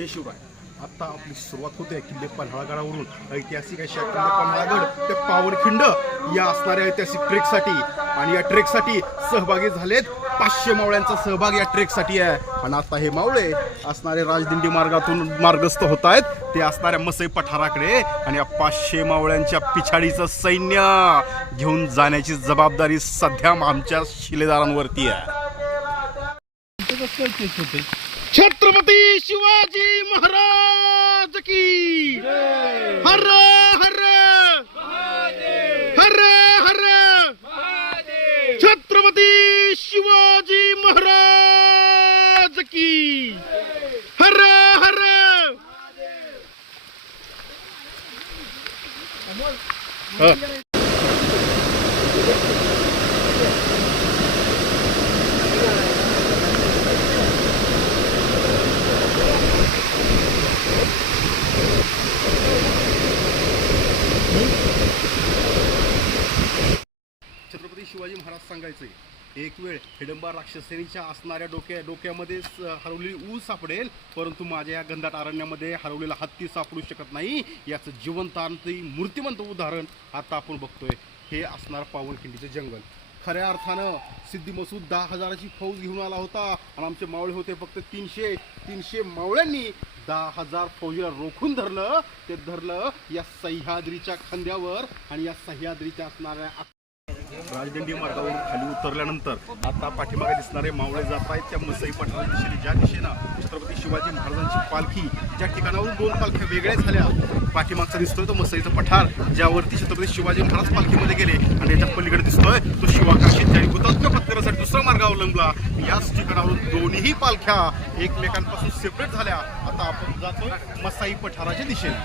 जय शिवराय आता आपली सुरुवात होते किल्ले पन्हाळगडावरून. ऐतिहासिक अशा किल्ले पन्हाळगड ते पावनखिंड या असणाऱ्या ऐतिहासिक ट्रेकसाठी. आणि या ट्रेकसाठी सहभागी झालेत पाचशे मावळ्यांचा सहभाग या ट्रेकसाठी आहे. आणि आता हे मावळे असणारे राजदिंडी मार्गातून मार्गस्थ होत आहेत. ते असणाऱ्या मसई पठाराकडे आणि या पाचशे मावळ्यांच्या पिछाडीचं सैन्य घेऊन जाण्याची जबाबदारी सध्या आमच्या शिलेदारांवरती आहे. छत्रपती शिवाजी महाराज की। हर हर। हर हर। छत्रपती शिवाजी महाराज की। हर हर। छत्रपती शिवाजी महाराज सांगायचे एक वेळ हिडंबा राक्षसेनीच्या असणाऱ्या डोक्या डोक्यामध्ये हरवलेली ऊस सापडेल परंतु माझ्या या गंधाट अरण्यामध्ये हरवलेला हत्ती सापडू शकत नाही. याचं जिवंत मूर्तिमंत उदाहरण आता आपण बघतोय. हे असणार पावनखिंडीचे जंगल. खऱ्या अर्थानं सिद्धी मसूद दहा हजाराची फौज घेऊन आला होता आणि आमचे मावळे होते फक्त तीनशे. तीनशे मावळ्यांनी दहा हजार फौजीला रोखून धरलं. ते धरलं या सह्याद्रीच्या खांद्यावर आणि या सह्याद्रीच्या असणाऱ्या राजदंडी मार्गावरून खाली उतरल्यानंतर आता पाठीमागे दिसणारे मावळे जात आहेत. त्या मसई पठारा दिशेने ज्या दिशेनं छत्रपती शिवाजी महाराजांची पालखी ज्या ठिकाणावरून दोन पालख्या वेगळ्या झाल्या पाठीमागचा दिसतोय तो मसईचा पठार ज्यावरती छत्रपती शिवाजी महाराज पालखीमध्ये गेले आणि याच्या पलीकडे दिसतोय तो शिवाकाशी ज्यांनी हुतात्म्य पत्करासाठी दुसरा मार्ग अवलंबला. याच ठिकाणावरून दोन्ही पालख्या एकमेकांपासून सेपरेट झाल्या. आता आपण जातोय मसाई पठाराच्या दिशेने.